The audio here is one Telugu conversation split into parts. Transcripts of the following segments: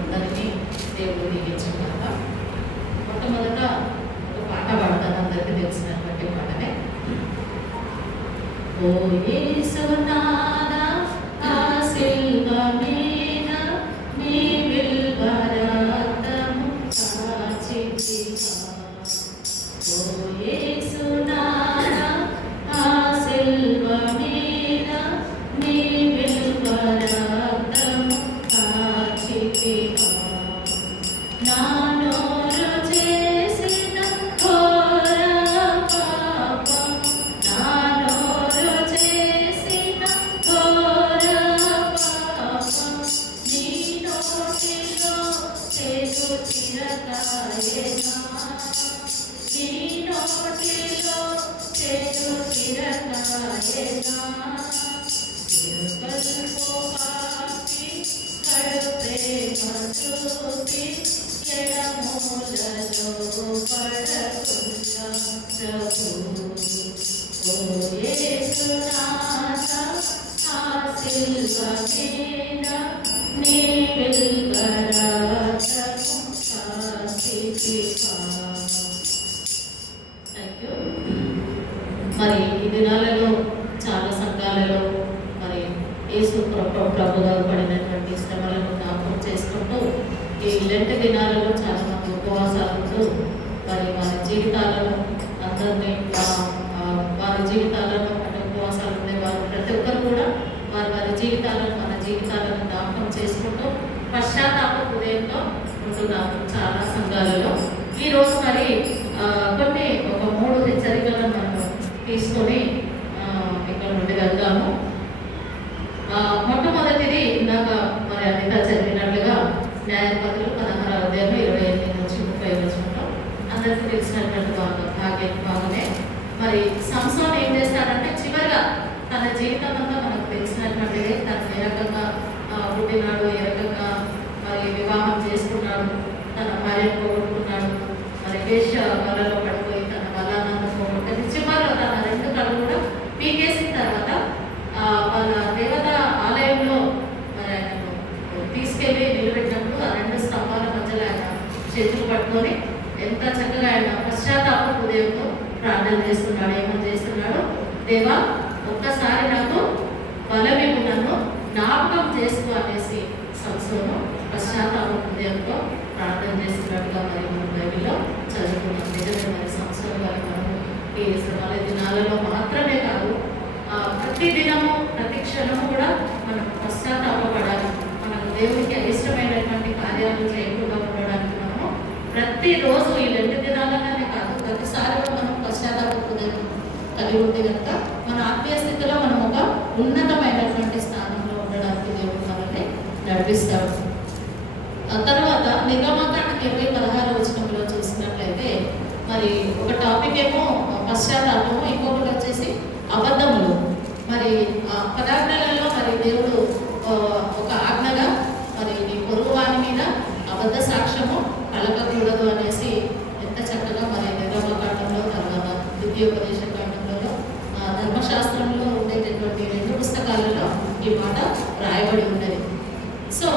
అందరినీ దేవుడు దీవించుగాక. మొట్టమొదట ఒక పాట పాడతాను, అందరికీ తెలిసినటువంటి పాటనే. ఓ యేసునాథా ఆ శిలువ మీద నీ విల్వరక్తము కాచితివా. ఓ యేసునాథా ఆ శిలువ మీద నీ విల్వరక్తము కాచితివా. నా నోరు చేసిన ఘోర పాపం, నా నోరు చేసిన ఘోర పాపం, నీ నోటిలో చేదు చిరకాయనా, నీ నోటిలో చేదు చిరకాయనా. తిరుగల్పో పాపి కడుపే మధుపి ఎడమూలలో పడకున్న ప్రభు. ఓ యేసునాథా ఆ శిలువ మీద నీ విల్వరక్తము కాచితివా. Thank you. మరి ఈ దినాలలో చాలా సంఘాలలో మరి యేసు ప్రభుగా పడినటువంటి శ్రమలను జ్ఞాపకం చేసుకుంటూ ఈ లెంట్ దినాలలో చాలా మంది ఉపవాసాలతో మరి వారి జీవితాలను అందరినీ వారి జీవితాలను అంటే ఉపవాసాలు ఉండే వారు ప్రతి ఒక్కరు కూడా వారి జీవితాలను మన జీవితాలను జ్ఞాపకం చేసుకుంటూ పశ్చాత్తాప హృదయంతో ఉంటున్నారు చాలా సంఘాలలో. ఈరోజు మరి కొన్ని ఒక 3 హెచ్చరికలను మనం తీసుకొని ఇక్కడ నుండి వెళ్దాము. మొట్టమొదటిది ఇందాక మరి అనిత చదివినట్లుగా న్యాయాధిపతులు 16వ అధ్యాయం 28 నుంచి 30 వచనంలో అందరికీ తెలిసినటువంటి భాగమే. మరి సంసోన్ ఏం చేస్తాడంటే చివరిగా తన జీవితం అంతా మనకు తెలిసినటువంటిది. తను ఏ రకంగా పుట్టినాడు, ఏ రకంగా మరి వివాహం చేసుకున్నాడు, తన భార్యను పోగొట్టుకున్నాడు, మరి వేశ్య వలలో పడిపోయి తన బలానంద పోగొట్టుకుని చివరిలో తన 2 కళ్ళు కూడా పీకేసిన తర్వాత వాళ్ళ దేవత ఆలయంలో మరి ఆయనను తీసుకెళ్ళి నిలబెట్టినప్పుడు ఆ 2 స్తంభాల మధ్యలో ఆయన చేతులు పట్టుకొని ఎంత చక్కగా ఆయన పశ్చాత్తాప హృదయంతో ప్రార్థన చేస్తున్నాడు. ఏమని చేస్తున్నాడు? దేవా, ఒక్కసారి నాకు బలమేము, నన్ను జ్ఞాపకం చేసుకో అనేసి సంసోను పశ్చాత్తాప హృదయంతో ప్రార్థన చేస్తున్నట్టుగా మరి మనం బైబిల్లో చదువుకున్నాం. నిజమే, మరి సంసోను గారి మనము ఈ శ్రమల దినాలలో మాత్రమే కాదు, ప్రతి దినము ప్రతి క్షణము కూడా మనం పశ్చాత్తాపడాలి. మనకు దేవునికి అయిష్టమైనటువంటి కార్యాలు చేయకుండా ఉండడానికి మనము ప్రతిరోజు ఈ 2 దినాలనే కాదు, ప్రతిసారి మనం పశ్చాత్తాప హృదయం కలిగి ఉంటే కనుక మన ఆత్మీయ స్థితిలో మనం ఒక ఉన్నతమైనటువంటి స్థానంలో ఉండడానికి దేవుడు మనల్ని నడిపిస్తాడు. ఆ తర్వాత నిర్గమకాండ 20:16 వచనంలో చూసినట్లయితే మరి ఒక టాపిక్ ఏమో పశ్చాత్తాపము, ఇంకొకటి వచ్చేసి అబద్ధములు. మరి పదార్థాలలో మరి దేవుడు ఒక ఆజ్ఞగా మరి నీ పొరుగు వాని మీద అబద్ధ సాక్ష్యము కలగకూడదు అనేసి ఎంత చక్కగా మరి నిర్గమకాండంలో, తర్వాత ద్వితీయోపదేశ కాండంలో, ధర్మశాస్త్రంలో ఉండేటటువంటి 2 పుస్తకాలలో ఈ మాట రాయబడి ఉన్నది. సో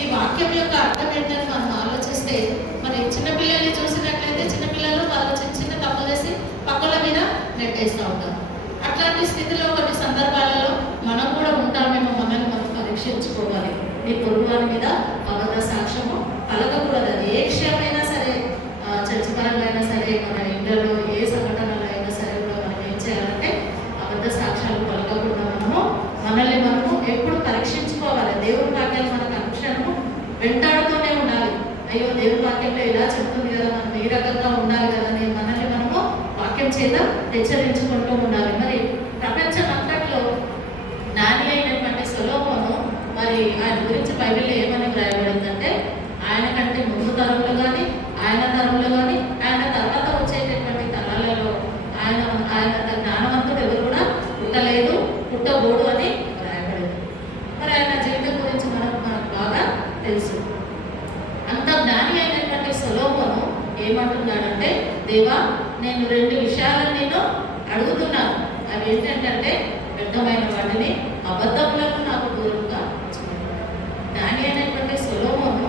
ఈ వాక్యం యొక్క అర్థం ఏంటని మనం ఆలోచిస్తే మరి చిన్నపిల్లల్ని చూసినట్లయితే చిన్నపిల్లలు వాళ్ళు చిన్న తప్పులు చేసి పక్కల మీద నెట్టేస్తూ ఉంటారు. అట్లాంటి స్థితిలో కొన్ని సందర్భాలలో మనం కూడా ఉంటామేమో, మనల్ని మనం పరీక్షించుకోవాలి. నీ పొరుగువాని మీద అబద్ధ సాక్ష్యము కలగకూడదు. అది ఏ విషయమైనా సరే, చర్చపరంగా సరే, మన ఇంట్లో ఏ సంఘటనలో అయినా సరే కూడా మనం ఏం చేయాలంటే అబద్ధ సాక్ష్యాలు కలగకుండా మనల్ని మనము ఎప్పుడు పరీక్షించుకోవాలి. దేవుడి వాక్యాలు మనకు అనుక్షణము వెంటాడుతూనే ఉండాలి. అయ్యో, దేవుడి వాక్యంలో ఇలా చెప్తుంది కదా, మనం ఈ రకంగా ఉండాలి కదా అని మనల్ని మనము వాక్యం చేత హెచ్చరించుకుంటూ ఉండాలి. మరి ప్రపంచమంతట్లో జ్ఞాని అయినటువంటి సొలొమోను మరి ఆయన గురించి బైబిల్లో ఏమని వ్రాయబడిందంటే, ఆయన కంటే ముందు తరంలో కానీ, ఆయన తరంలో కానీ, ఆయన తర్వాత వచ్చేటటువంటి తరాలలో ఆయన జ్ఞానవంతుడు ఎవరు కూడా పుట్టలేదు, పుట్టబోడు అని వ్రాయబడింది. మరి ఆయన జీవితం గురించి మనకు బాగా తెలుసు. అంత జ్ఞాని అయినటువంటి సొలొమోను ఏమంటున్నాడంటే, దేవా, నేను 2 విషయాలను నేను అడుగుతున్నాను. అవి ఏంటంటే వ్యర్థమైన వాటిని, అబద్ధములను నాకు దూరంగా జ్ఞాని అయినటువంటి సొలొమోను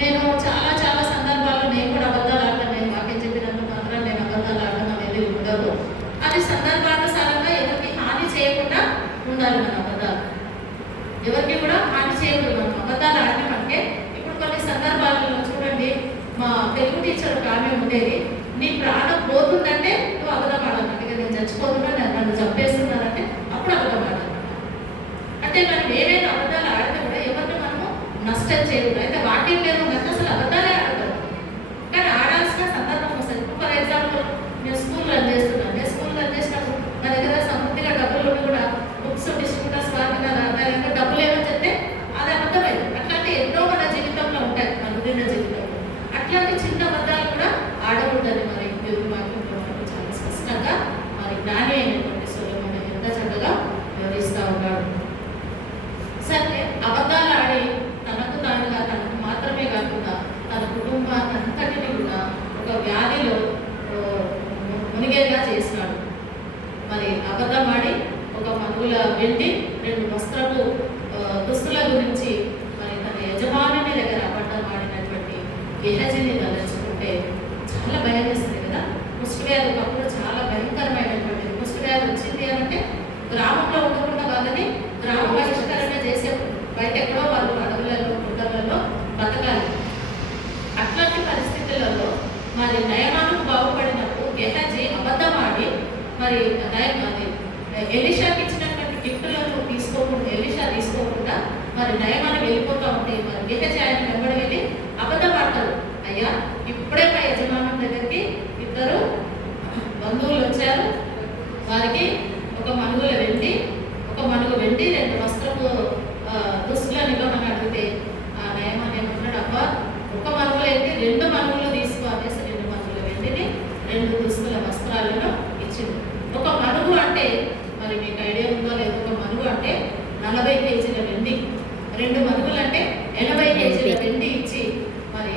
నేను చాలా చాలా సందర్భాల్లో నేను కూడా అబద్ధాలు ఆడతాను. నేను వాక్యం చెప్పినంత మాత్రం నేను అబద్ధాలు ఆడడం అనేది ఉండదు. అది సందర్భానుసారంగా ఎవరికి హాని చేయకుండా ఉండాలి. మన అబద్ధాలు ఎవరికి కూడా హాని చేయకూడదు. మనం అబద్ధాలు ఆడటం ఇప్పుడు కొన్ని సందర్భాలలో చూడండి, మా తెలుగు టీచర్ ఒక ఆమె ఉండేది, నీ ప్రాణం పోతుందంటే నువ్వు అబద్ధం ఆడాలంటే, నేను చచ్చిపోతున్నా, నన్ను చంపేస్తున్నానంటే అప్పుడు అబద్ధం ఆడాలి. అంటే మనం ఏదైనా అబద్ధాలు ఆడితే కూడా ఎవరిని మనము నష్టం చేయకూడదు. అయితే వాక్యం లేదు అంటే అసలు అబద్ధాలే ఆడతారు, కానీ ఆడాల్సిన సందర్భం వస్తుంది. ఇప్పుడు ఫర్ ఎగ్జాంపుల్ నేను స్కూల్ రన్ చేస్తున్నాను. నేను స్కూల్ రన్ చేసినప్పుడు నా దగ్గర సమృద్ధిగా డబ్బులు ఉండి కూడా బుక్స్ డిస్ట్రిబ్యూటర్స్ వారికి ఇంకా డబ్బులు ఏమని చెప్తే అది అబద్ధమైంది. అట్లాంటి ఎన్నో మన జీవితంలో ఉంటాయి, మన వృద్ధి జీవితంలో. అట్లాంటి చిన్న అబద్ధాలు కూడా ఆడకూడదని మరి దేవుని వాక్యంలో మనకు చాలా స్పష్టంగా మరి జ్ఞాని అయినటువంటి సొలొమోను ఎంత చక్కగా వివరిస్తూ ఉన్నాడు. సరే, అబద్ధాలు ఆడి తనకు మాత్రమే కాకుండా తన కుటుంబాన్ని అంతటిని కూడా ఒక వ్యాధిలో మునిగేలా చేసినాడు. మరి అబద్ధం ఆడి ఒక మనుగుల వెండి 2 వస్త్రపు దుస్తుల గురించి మరి తన యజమాని దగ్గర అబద్ధం ఆడినటువంటి గెహజీని తలుచుకుంటే చాలా భయం వేస్తుంది కదా. కుష్ఠవ్యాధి ఒకప్పుడు చాలా భయంకరమైనటువంటిది. కుష్ఠవ్యాధి వచ్చింది అంటే గ్రామంలో ఉండకుండా వాళ్ళని గ్రామ బహిష్కరణ చేసే, బయట ఎక్కడో వాళ్ళు అడవులలో గుడ్డలలో బతకాలి. అట్లాంటి పరిస్థితులలో మరి నయమానుకు బాగుపడినప్పుడు గెహజీ అబద్ధం ఆడి మరి ఎలీషాకి ఇచ్చినటువంటి గిఫ్ట్లను ఎలీషా తీసుకోకుండా మరి నయమాను వెళ్ళిపోతూ ఉంటే మరి గెహజీ ఆయన వెంబడి వెళ్ళి అబద్ధం ఆడతారు. అయ్యా, ఇప్పుడే మా యజమానం దగ్గరికి 2 బంధువులు వచ్చారు, వారికి ఒక మనుగు వెండి 2 వస్త్రపు దుస్తులను ఇవ్వమని అడిగితే ఆ నయమాన్ ఏమన్నాడు, అబ్బా ఒక మనుగులు ఏంటి 2 మనుగులు తీసుకో అనేసి 2 మనుగుల వెండిని 2 దుస్తుల వస్త్రాలను ఇచ్చింది. ఒక మనుగు అంటే మరి మీకు ఐడియా ఉందో లేదో, ఒక మనుగు అంటే 40 కేజీల వెండి, 2 మనుగులు అంటే 80 కేజీల వెండి ఇచ్చి మరి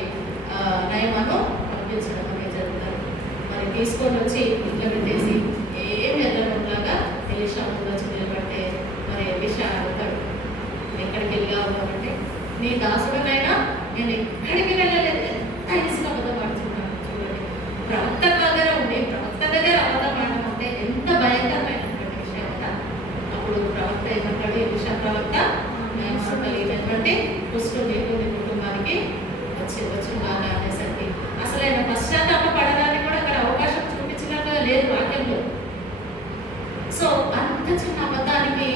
నయమాను పంపించడం అనేది జరుగుతుంది. మరి తీసుకొని వచ్చి ఇంట్లో పెట్టేసి ఏం వెళ్ళడంలాగా ఎలీషా ముందు వచ్చి నిలబడితే మరి ఎలీషా అడుగుతాడు, ఎక్కడికి వెళ్ళావు అంటే, నీ దాసుడనైనా నేను ఎక్కడికి వెళ్ళలేదు, ఎంత ఈజీగా అబద్ధం ఆడుతున్నాను. చూడండి, ప్రవక్త దగ్గర ఉండి ప్రవక్త దగ్గర అబద్ధం ఆడడం అంటే ఎంత భయంకరమైనటువంటి విషయం కదా. అప్పుడు ప్రవక్త ఏమంటాడు, ఎలీషా ప్రవక్త కలిగినటువంటి కుష్ఠుని కుటుంబానికి వచ్చిందాగా అనేసరికి అసలు ఆయన పశ్చాత్తాప పడడానికి కూడా అక్కడ అవకాశం చూపించినట్టుగా లేదు వాక్యంలో. సో అంత చిన్న అబద్ధానికి,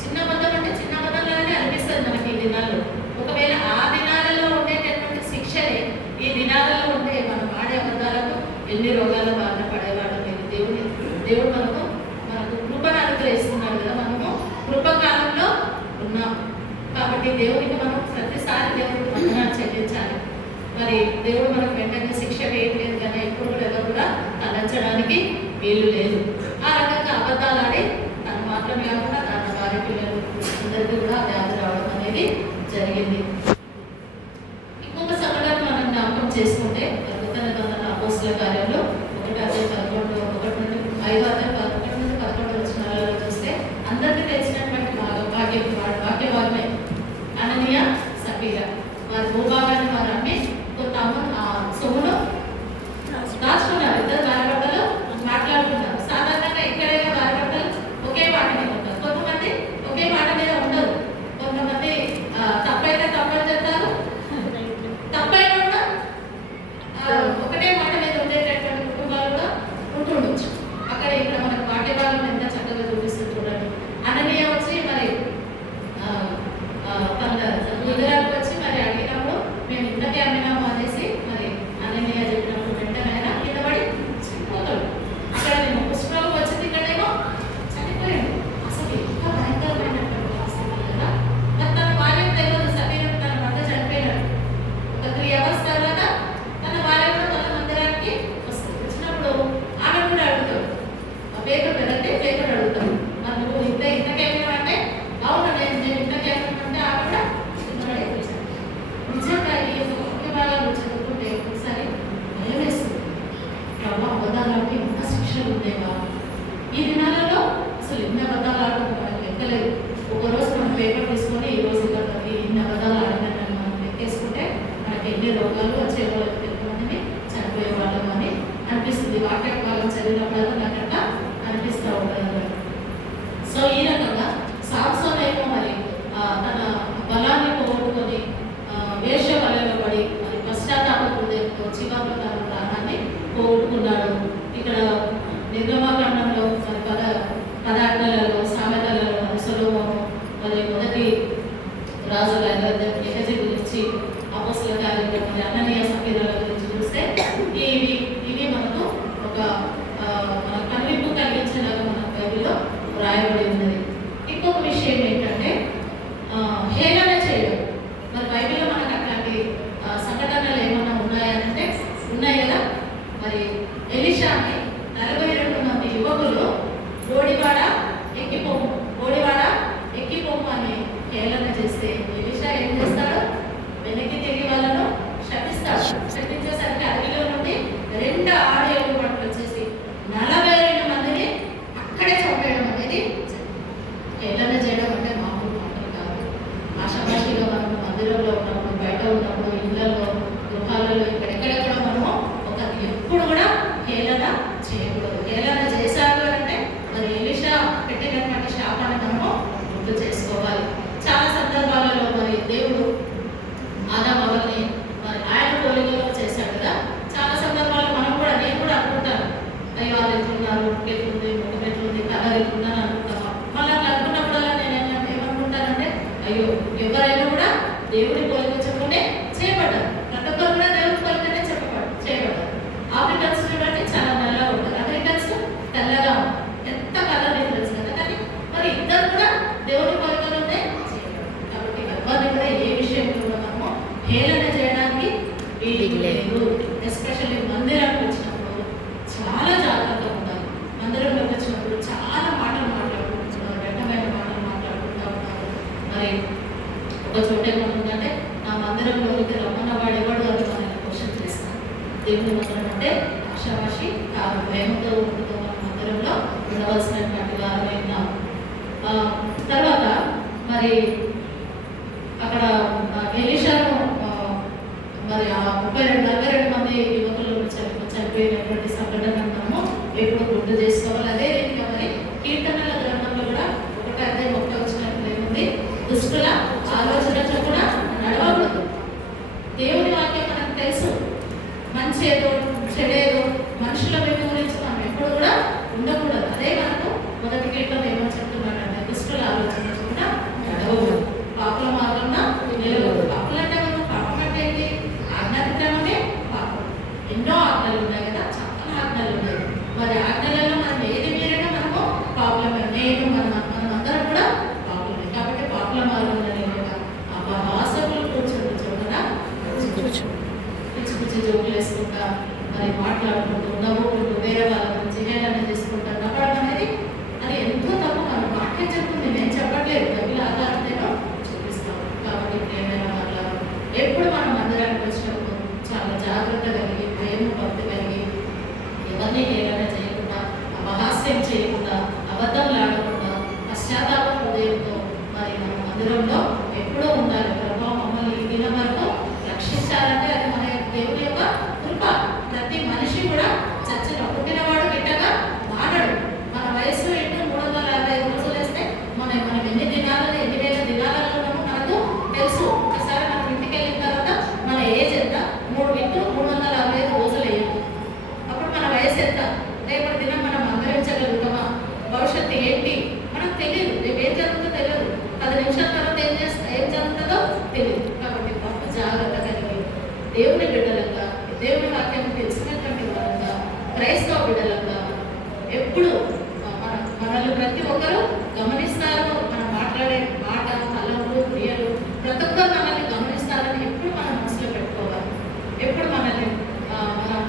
చిన్న అబద్ధం అంటే చిన్న అబద్ధంలాగానే అనిపిస్తుంది మనకి ఈ దినాల్లో. ఒకవేళ ఆ దినాలలో ఉండేటటువంటి శిక్షనే ఈ దినాలలో ఉంటే మనం ఆడే అబద్ధాలకు ఎన్ని రోగాల బారిన పడేవాళ్ళం లేదు. దేవుడు మనకు కృపను అనుగ్రహిస్తున్నాడు కదా. మనము కృపకాలంలో ఉన్నాం కాబట్టి దేవునికి మనం ప్రతిసారి దేవుడికి వందనాలు చెల్లించాలి. మరి దేవుడు మనకు వెంటనే శిక్ష వేయట్లేదు కదా, ఇప్పుడు కూడా ఎవరు కూడా తలంచడానికి వీలు లేదు. ఆ రకంగా అబద్ధాలు ఆడి తను మాత్రమే కాకుండా తన భార్య పిల్లలు అందరికీ కూడా వ్యాధి రావడం అనేది జరిగింది. ఇంకొక సంఘటన మనం జ్ఞాపకం చేసుకుంటే నూతన నిబంధన అపోస్తల కార్యంలో 1:11 చూస్తే అందరికీ తెలిసినటువంటి వాక్య భాగమే. అననీయ సఫీరా వారి భూభాగాన్ని వారు అమ్మి కొంత సొమ్మును దాచుకున్నారు. 2 భార్యభర్తలు మాట్లాడుతున్నారు. సాధారణంగా ఎక్కడైనా భార్యభర్తలు ఒకే మాట మీద ఉంటారు, కొంతమంది ఒకే మాట మీద ఉండరు. కొంతమంది తప్పైతే తప్పని చెప్తారు, తప్పైనా కూడా ఒకటే మాట మీద ఉండేటటువంటి కుటుంబాలు కూడా ఉంటుండొచ్చు. అక్కడ ఇక్కడ మనకు వాక్య భాగం ఎంత చక్కగా చూపిస్తుంది చూడండి. అననీయ వచ్చి మరి గుజరాత్ వచ్చి మరి అడిగినప్పుడు మేము ఇంతకే అమ్మినాము అనేసి మరి అననీయ చెప్పినప్పుడు వెంటనే ఆయన కింద పడి చనిపోతాడు. అక్కడ నేను పుష్పకు వచ్చింది, ఇక్కడేమో చనిపోయాడు. అసలు ఎంత భయంకరమైనటువంటి పరిస్థితి కదా. మరి తన భార్యకు తెలియదు, సఫీరా తన భర్త చనిపోయినాడు. ఒక 3 hours తర్వాత తన భార్య కూడా తన మందిరానికి వస్తుంది. వచ్చినప్పుడు ఆమె కూడా అడుగుతాడు, పేపర్ పెడితే పేపర్ అడుగుతాడు, మరి నువ్వు ఇంతకే అంటే అవును నేను ఇంతకే అంటే ఆమె కూడా వచ్చేవాళ్ళు, వచ్చే వాళ్ళకి ఎంతమందిని చనిపోయే వాళ్ళం అని అనిపిస్తుంది. వాక్య భాగం చదివినప్పుడు నాకు అట్లా అనిపిస్తూ ఉంటుంది. సో ఈ రకంగా సామ్సోన్ ఏమో మరి తన బలాన్ని పోగొట్టుకొని వేశ్య వలలో పడి మరి పశ్చాత్తాపంతో చివరిలో తన ప్రాణాన్ని పోగొట్టుకున్నాడు. ఇక్కడ నిర్గమాకాండంలో మరి పదార్థాలలో సామెతలలో సొలొమోను మరి మొదటి రాజుల గెహజీ గురించి అపోస్తల కార్యాలు మరి అననీయ సఫీరాల గురించి చూస్తే ఇవి మనకు ఒక కనువిప్పు కలిగించేలాగా మన బైబిల్లో రాయబడి ఉన్నది. ఇంకొక విషయం ఏంటంటే హేళన చేయడం. మరి బైబిల్లో మనకు అట్లాంటి సంఘటనలు ఏమన్నా ఉన్నాయంటే ఉన్నాయి కదా. మరి ఎలీషాని 42 మంది యువకులు ఓడివాడ ఎక్కిపోము అని హేళన చేస్తే ఎలీషా ఏం చేస్తాడు? వెనక్కి తిరిగి వాళ్ళను శపిస్తాడు. శపించేసరికి అడవిలో నుండి 2 ఆడేళ్ళు పట్టుకు వచ్చేసి 42 మందిని అక్కడే చంపేయడం అనేది హేళన చేయడం అంటే మామూలు మాటలు కాదు. ఆషామాషిగా మనం మందిరంలో ఉన్నప్పుడు, బయట ఉన్నప్పుడు, ఇళ్లలో, గృహాలలో, ఎక్కడెక్కడ మనము ఎప్పుడు కూడా హేళన చేయకూడదు. హేళన చేశాడు అంటే మరి ఎలీషా పెట్టినటువంటి శాపాన్ని మనము గుర్తు చేసుకోవాలి. చాలా సందర్భాలలో మరి దేవుడు ఆదాము అవల్ని మరి ఆయన పోలికలో చేశాడు కదా. చాలా సందర్భాల్లో మనం కూడా, నేను కూడా అనుకుంటాను, అయ్యో వాళ్ళు ఎట్లున్నారు, ఎట్లుంది, ముఖం ఎట్లుంది, కలర్ ఎట్లుందని అనుకుంటాను. మళ్ళీ అట్లా అనుకున్నప్పుడల్లా నేను ఏమనుకుంటానంటే, అయ్యో ఎవరైనా కూడా దేవుడి పోలిక చెప్పుకునే చేయబడ్డారు. ప్రతి ఒక్కరు కూడా దేవుడి పోలికనే చేయబడ్డారు. ఆఫ్రికన్స్ చూడండి చాలా నల్లగా ఉంటారు, అమెరికన్స్ తెల్లగా ఉంటారు. ఎంత కలర్ డిఫరెన్స్ కదా. కానీ మరి ఇద్దరు కూడా దేవుడి పోలికలోనే చేయబడ్డారు. కాబట్టి ఎవరిని కూడా ఏ విషయంలో మనము హేళన చేయడానికి వీలు లేదు. ఎస్పెషల్లీ మందిరానికి వచ్చినప్పుడు చాలా జాగ్రత్తగా ఉండాలి. మందిరంలోకి వచ్చినప్పుడు చాలా మాటలు మాట్లాడుకుంటున్నారు, వ్యర్థమైన మాటలు మాట్లాడుకుంటూ ఉంటారు. మరి ఒక చోట ఏమవుతుందంటే, నా మందిరంలోకి రమ్మన్న వాడు ఎవడు అని మనం క్వశ్చన్ చేస్తాం. దేవుని మందిరం అంటే ఆషామాషి కాదు. భయంతో ఉంటుందో మన మందిరంలో ఉండవలసినటువంటి వారమైన. తర్వాత మరి అక్కడ ఎలీషాను మరి ఆ 42 మంది యువకులు చనిపోయినటువంటి సంఘటన మనము ఎప్పుడు గుర్తు చేసుకోవాలి. అదే రీతిగా మరి కీర్తనల గ్రంథంలో కూడా 1:30 వచ్చినట్లు ఏముంది? దుష్టుల ఆలోచన చొప్పున నడవకూడదు. దేవుని వాక్యం మనకు తెలుసు, మంచి ఏదో చెడేదో మనుషుల గురించి మనం ఎప్పుడు కూడా ఉండకూడదు. అదే మనకు మొదటి కీర్తన ఏమని చెప్తున్నాడంటే, దుష్టుల ఆలోచన చొప్పున నడవకూడదు, పాపుల మార్గంలో నిలవకూడదు. పాపులు అంటే మనం పాపం అంటే ఏంటి? ఆజ్ఞాతిక్రమమే పాపం. ఎన్నో ఆజ్ఞలు ఉన్నాయి కదా, చాలా ఆజ్ఞలు ఉన్నాయి. మరి ఆజ్ఞలలో మనం ఏది మీరైనా మనము పాపులమే. నేను మనమందరం కూడా పాపులమే. కాబట్టి పాపుల మార్గంలో నిలవక అపహాసకులు కూర్చొని చోటన పిచ్చి పిచ్చి జోకులు వేసుకుంటా మరి మాట్లాడుకుంటూ నవ్వుకుంటూ వేరే వాళ్ళ గురించి హేళన చేసుకుంటా నవ్వడం అనేది అది ఎంతో తప్పు. మన వాక్యం చెప్తుంది, నేను చెప్పట్లేదు, బైబిల్ ఆధారం నేను చూపిస్తాను. కాబట్టి ఏమైనా వాళ్ళ ఎప్పుడు మనం మందిరానికి వచ్చినప్పుడు చాలా జాగ్రత్త కలిగి, ప్రేమ భక్తి కలిగి, ఎవరిని హేళన చేయకుండా, అపహాస్యం చేయకుండా, అబద్ధం లాడకుండా, పశ్చాత్తాప హృదయంతో మరి మన మందిరంలో ఎప్పుడూ ఉండాలి. ప్రభావం మమ్మల్ని ఈ దినం వరకు రక్షించాలంటే అది మన దేవుని యొక్క కృప. ప్రతి మనిషి కూడా చచ్చిన పుట్టినవాడు గిట్టగా మానడు. మన వయస్సు ఎన్నో 365 రోజులు వేస్తే మనం ఎన్ని వేల దినాలలో ఉన్నామో మనకు తెలుసు. ఒకసారి మనం ఇంటికి వెళ్ళిన తర్వాత మన ఏజ్ ఎంత? 365 రోజులు వేయండి. అప్పుడు మన వయసు ఎంత? రేపటి దినం మనం అంతరించగలుగుతామా? భవిష్యత్తు ఏంటి మనకు తెలియదు. రేపు ఏం జరుగుతుందో తెలియదు. 10 నిమిషాల తర్వాత ఏం జరుగుతుందో తెలియదు. కాబట్టి గొప్ప జాగ్రత్త కలిగి దేవుని బిడ్డలంగా, దేవుని వాక్యం తెలిసినటువంటి వారంగా, క్రైస్తవ బిడ్డలంగా ఎప్పుడు మనల్ని ప్రతి ఒక్కరూ గమనిస్తారు. మనం మాట్లాడే మాట, తలంపులు, క్రియలు ప్రతి ఒక్కరు మనల్ని గమనిస్తారని ఎప్పుడు మనం మనసులో పెట్టుకోవాలి. ఎప్పుడు మనల్ని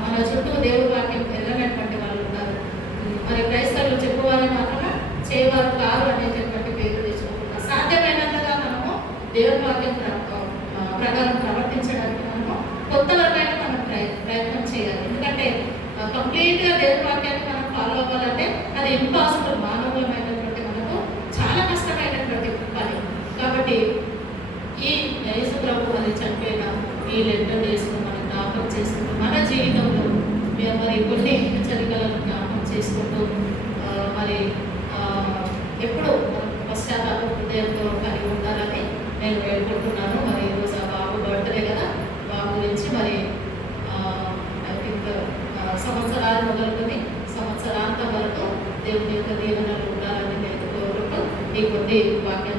మన చుట్టూ దేవుడి వాక్యం ఎరగనటువంటి వాళ్ళు ఉంటారు. మరి క్రైస్తవులు చెప్పువారని మాత్రమే చేయవారు కారు అనేటటువంటి పేరు తెచ్చుకుంటున్నారు. సాధ్యమైనంతగా మనము దేవుడి వాక్యం ప్రకారం ప్రవర్తించడానికి మనము కొత్త వరకైనా మనం ప్రయత్నం చేయాలి. ఎందుకంటే కంప్లీట్గా దేవుడి వాక్యాన్ని మనం ఫాలో అవ్వాలంటే అది ఇంపాసిబుల్. మానవులమైనటువంటి మనకు చాలా కష్టమైనటువంటి పని. కాబట్టి ఈ యేసు ప్రభు అది చనిపోయిన ఈ లెటర్ డేస్లో మనకు ఆదివారం మొదలుకొని సంవత్సరాంతం వరకు దేవుని యొక్క దీవెనలు ఉండాలని నేను కోరుకుంటూ ఈ కొద్ది వాక్యం